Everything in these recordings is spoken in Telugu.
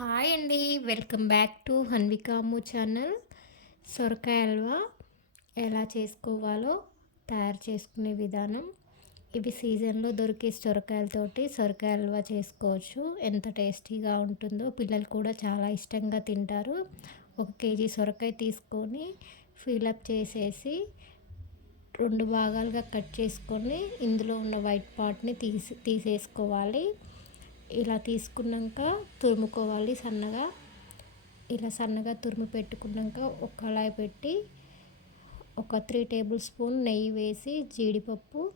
హాయ్ అండి. వెల్కమ్ బ్యాక్ టు హన్వికాము ఛానల్. సొరకాయ హల్వా ఎలా చేసుకోవాలో తయారు చేసుకునే విధానం. ఇవి సీజన్లో దొరికే సొరకాయలతోటి సొరకాయ హల్వా చేసుకోవచ్చు. ఎంత టేస్టీగా ఉంటుందో పిల్లలు కూడా చాలా ఇష్టంగా తింటారు. ఒక కేజీ సొరకాయ తీసుకొని ఫిలప్ చేసేసి రెండు భాగాలుగా కట్ చేసుకొని ఇందులో ఉన్న వైట్ పార్ట్ని తీసి తీసేసుకోవాలి. ఇలా తీసుకున్నాక తురుముకోవాలి సన్నగా. ఇలా సన్నగా తురుము పెట్టుకున్నాక ఒక కళాయి పెట్టి ఒక త్రీ టేబుల్ స్పూన్ నెయ్యి వేసి జీడిపప్పు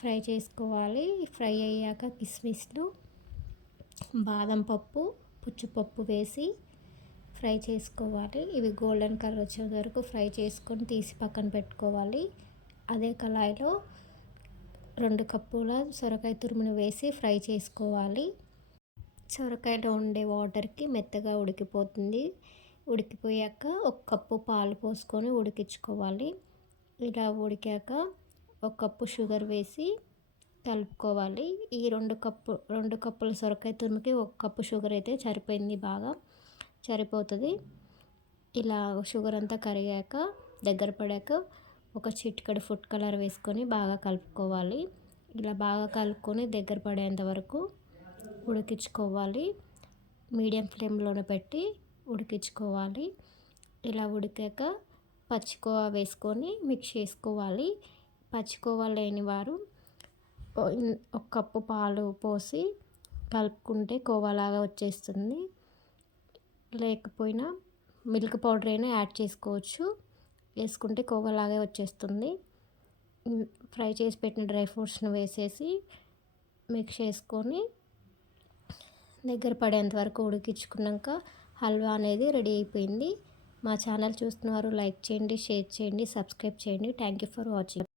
ఫ్రై చేసుకోవాలి. ఫ్రై అయ్యాక కిస్మిస్లు బాదం పప్పు పుచ్చుపప్పు వేసి ఫ్రై చేసుకోవాలి. ఇవి గోల్డెన్ కలర్ వచ్చే వరకు ఫ్రై చేసుకొని తీసి పక్కన పెట్టుకోవాలి. అదే కళాయిలో రెండు కప్పుల సొరకాయ తురుమును వేసి ఫ్రై చేసుకోవాలి. సొరకాయలో ఉండే వాటర్కి మెత్తగా ఉడికిపోతుంది. ఉడికిపోయాక ఒక కప్పు పాలు పోసుకొని ఉడికించుకోవాలి. ఇలా ఉడికాక ఒక కప్పు షుగర్ వేసి కలుపుకోవాలి. ఈ రెండు కప్పు రెండు కప్పుల సొరకాయ తురుముకి ఒక కప్పు షుగర్ అయితే సరిపోయింది బాగా సరిపోతుంది. ఇలా షుగర్ అంతా కరిగాక దగ్గర పడాక ఒక చిటికడ ఫుడ్ కలర్ వేసుకొని బాగా కలుపుకోవాలి. ఇలా బాగా కలుపుకొని దగ్గర పడేంత వరకు ఉడికించుకోవాలి. మీడియం ఫ్లేమ్లోనే పెట్టి ఉడికించుకోవాలి. ఇలా ఉడికాక పచ్చికోవా వేసుకొని మిక్స్ చేసుకోవాలి. పచ్చికోవా లేని వారు ఒక కప్పు పాలు పోసి కలుపుకుంటే కోవాలాగా వచ్చేస్తుంది. లేకపోయినా మిల్క్ పౌడర్ అయినా యాడ్ చేసుకోవచ్చు. వేసుకుంటే కోవలాగే వచ్చేస్తుంది. ఫ్రై చేసి పెట్టిన డ్రై ఫ్రూట్స్ని వేసేసి మిక్స్ చేసుకొని దగ్గర పడేంత వరకు ఉడికించుకున్నాక హల్వా అనేది రెడీ అయిపోయింది. మా ఛానల్ చూస్తున్నవారు లైక్ చేయండి షేర్ చేయండి సబ్స్క్రైబ్ చేయండి. Thank you for watching